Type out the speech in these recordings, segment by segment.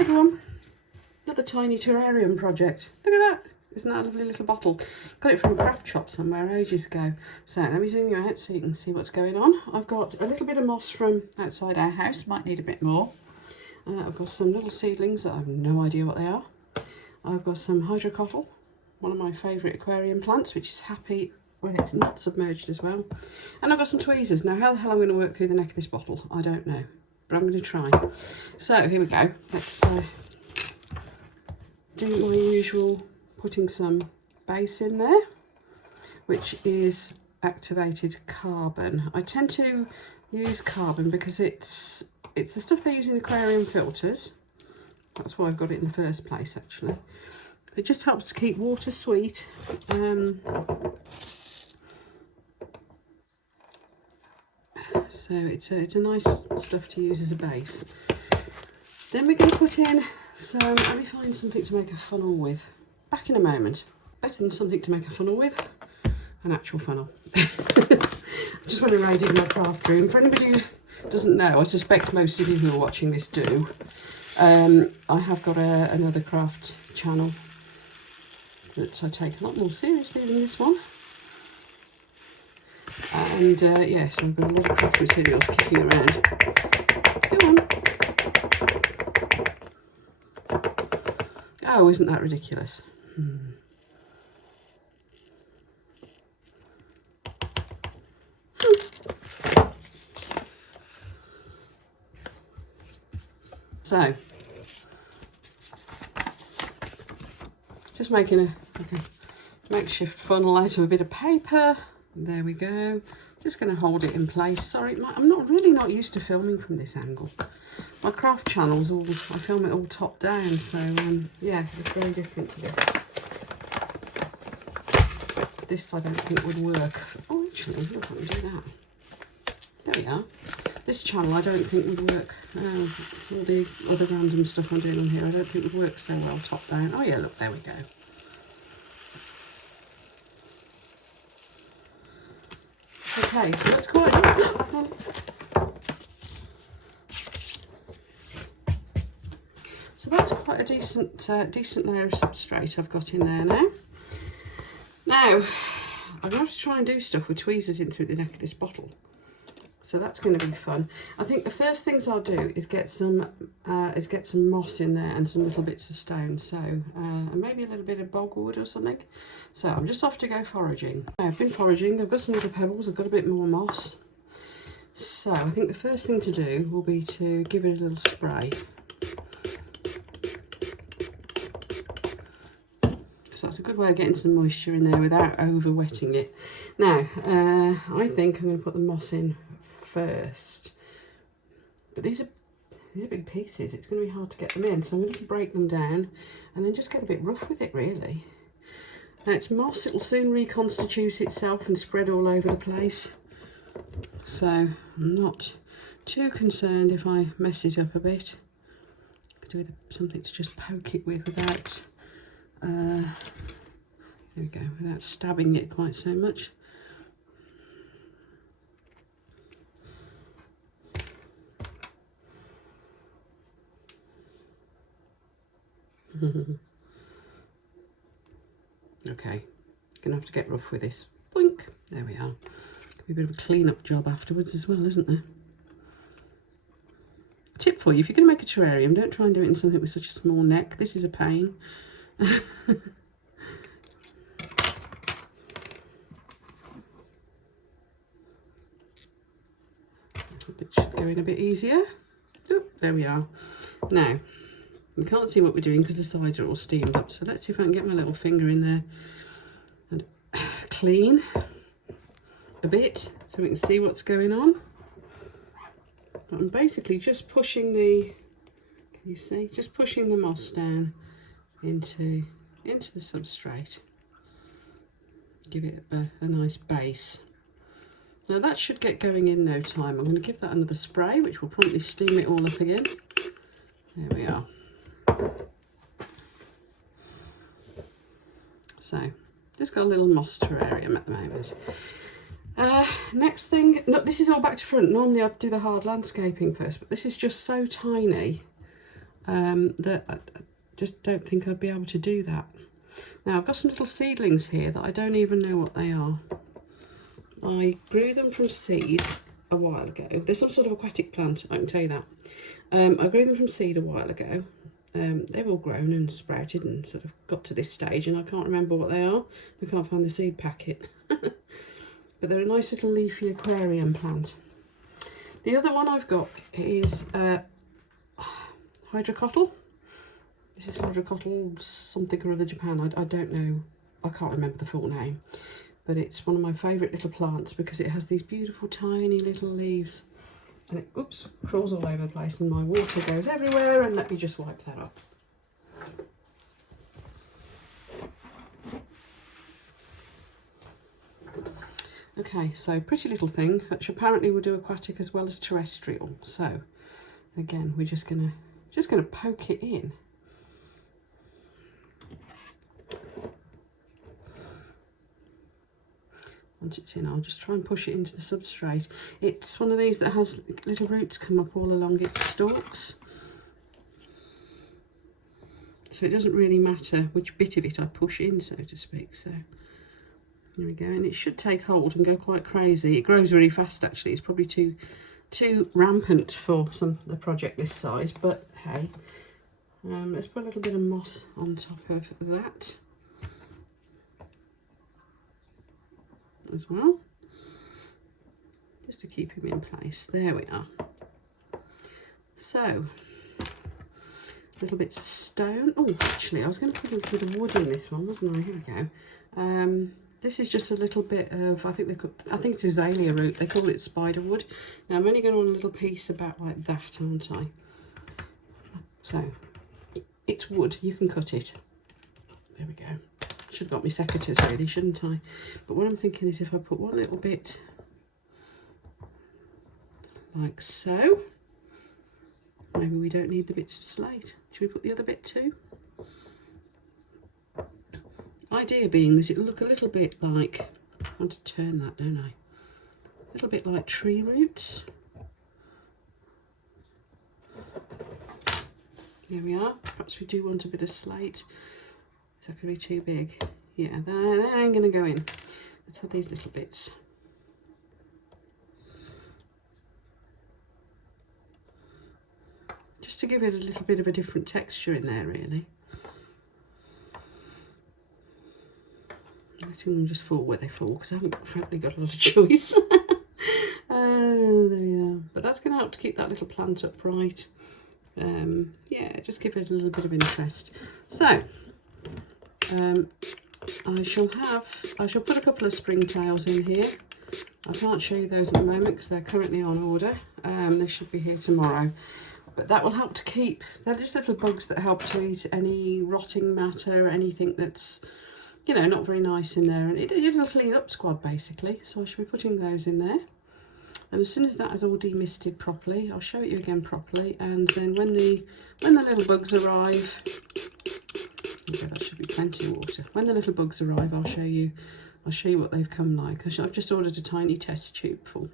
Hey everyone, another tiny terrarium project. Look at that, isn't that a lovely little bottle? Got it from a craft shop somewhere ages ago. So let me zoom you out so you can see what's going on. I've got a little bit of moss from outside our house, might need a bit more. I've got some little seedlings that I have no idea what they are. I've got some hydrocotyle, one of my favourite aquarium plants, which is happy when it's not submerged as well. And I've got some tweezers. Now how the hell I'm going to work through the neck of this bottle, I don't know. But I'm going to try. So here we go. Let's do my usual, putting some base in there, which is activated carbon. I tend to use carbon because it's the stuff they use in aquarium filters. That's why I've got it in the first place, actually. It just helps to keep water sweet. So it's a nice stuff to use as a base. Then we're going to put in some, let me find something to make a funnel with. Back in a moment. Better than something to make a funnel with, an actual funnel. I just want to raid in my craft room. For anybody who doesn't know, I suspect most of you who are watching this do. I have got another craft channel that I take a lot more seriously than this one. And yes, I've got a lot of craft materials kicking around. Go on. Oh, isn't that ridiculous? So, just making a makeshift funnel out of a bit of paper. There we go. Just going to hold it in place. Sorry, I'm really not used to filming from this angle. My craft channel's I film it all top down, so yeah, it's very different to this. This I don't think would work. Oh, actually, look, I can do that. There we are. This channel I don't think would work. All the other random stuff I'm doing on here I don't think would work so well top down. Oh yeah, look, there we go. Okay, so that's quite... So that's quite a decent layer of substrate I've got in there now. Now, I'm going to have to try and do stuff with tweezers in through the neck of this bottle. So that's going to be fun. I think the first things I'll do is get some moss in there and some little bits of stone. So and maybe a little bit of bogwood or something. So I'm just off to go foraging. I've been foraging. I've got some little pebbles. I've got a bit more moss. So I think the first thing to do will be to give it a little spray. So that's a good way of getting some moisture in there without over wetting it. Now I think I'm going to put the moss in first, but these are big pieces. It's going to be hard to get them in, so I'm going to break them down and then just get a bit rough with it, really. Now it's moss, it'll soon reconstitute itself and spread all over the place, so I'm not too concerned if I mess it up a bit. Could do with something to just poke it with without there we go, without stabbing it quite so much. Okay, gonna have to get rough with this. Boink, there we are. Could be a bit of a clean-up job afterwards as well, isn't there? Tip for you: if you're going to make a terrarium, don't try and do it in something with such a small neck. This is a pain. It should go in a bit easier. Oh, there we are. Now, you can't see what we're doing because the sides are all steamed up, so let's see if I can get my little finger in there and clean a bit so we can see what's going on. But I'm basically just pushing the, can you see, just pushing the moss down into the substrate. Give it a nice base. Now that should get going in no time. I'm going to give that another spray, which will probably steam it all up again. There we are. So, just got a little moss terrarium at the moment. Next thing, no, this is all back to front. Normally I'd do the hard landscaping first, but this is just so tiny. that I just don't think I'd be able to do that. Now I've got some little seedlings here that I don't even know what they are. I grew them from seed a while ago. They're some sort of aquatic plant, I can tell you that. I grew them from seed a while ago. They've all grown and sprouted and sort of got to this stage, and I can't remember what they are. I can't find the seed packet. But they're a nice little leafy aquarium plant. The other one I've got is hydrocotyle. This is hydrocotyle something or other Japan. I don't know. I can't remember the full name. But it's one of my favourite little plants because it has these beautiful tiny little leaves. And it, oops, crawls all over the place and my water goes everywhere, and let me just wipe that up. Okay, so pretty little thing, which apparently will do aquatic as well as terrestrial. So again, we're just gonna poke it in. Once it's in, I'll just try and push it into the substrate. It's one of these that has little roots come up all along its stalks. So it doesn't really matter which bit of it I push in, so to speak. So there we go, and it should take hold and go quite crazy. It grows really fast actually. It's probably too rampant for the project this size, but hey. Let's put a little bit of moss on top of that as well, just to keep him in place. There we are. So a little bit of stone. Oh, actually I was going to put a little bit of wood in this one, wasn't I? Here we go. This is just a little bit of, I think it's azalea root. They call it spider wood. Now I'm only going to want a little piece about like that, aren't I? So it's wood, you can cut it. There we go. Should have got my secateurs really, shouldn't I? But what I'm thinking is if I put one little bit like so, maybe we don't need the bits of slate. Should we put the other bit too? Idea being that it'll look a little bit like, I want to turn that, don't I? A little bit like tree roots. There we are. Perhaps we do want a bit of slate. Is that going to be too big? Yeah, that ain't going to go in. Let's have these little bits. Just to give it a little bit of a different texture in there, really. Letting them just fall where they fall, because I haven't frankly got a lot of choice. There we are. But that's going to help to keep that little plant upright. Yeah, just give it a little bit of interest. So I shall put a couple of springtails in here. I can't show you those at the moment because they're currently on order. They should be here tomorrow. But that will help to keep, they're just little bugs that help to eat any rotting matter, anything that's, you know, not very nice in there. And it'll clean up squad basically. So I should be putting those in there. And as soon as that is all demisted properly, I'll show it you again properly. And then when the little bugs arrive, okay, that should be plenty of water. When the little bugs arrive, I'll show you what they've come like. I've just ordered a tiny test tube full.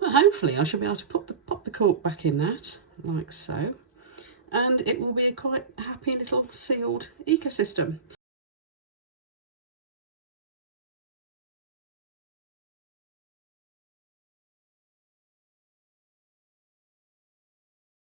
But hopefully I shall be able to pop the cork back in that, like so. And it will be a quite happy little sealed ecosystem.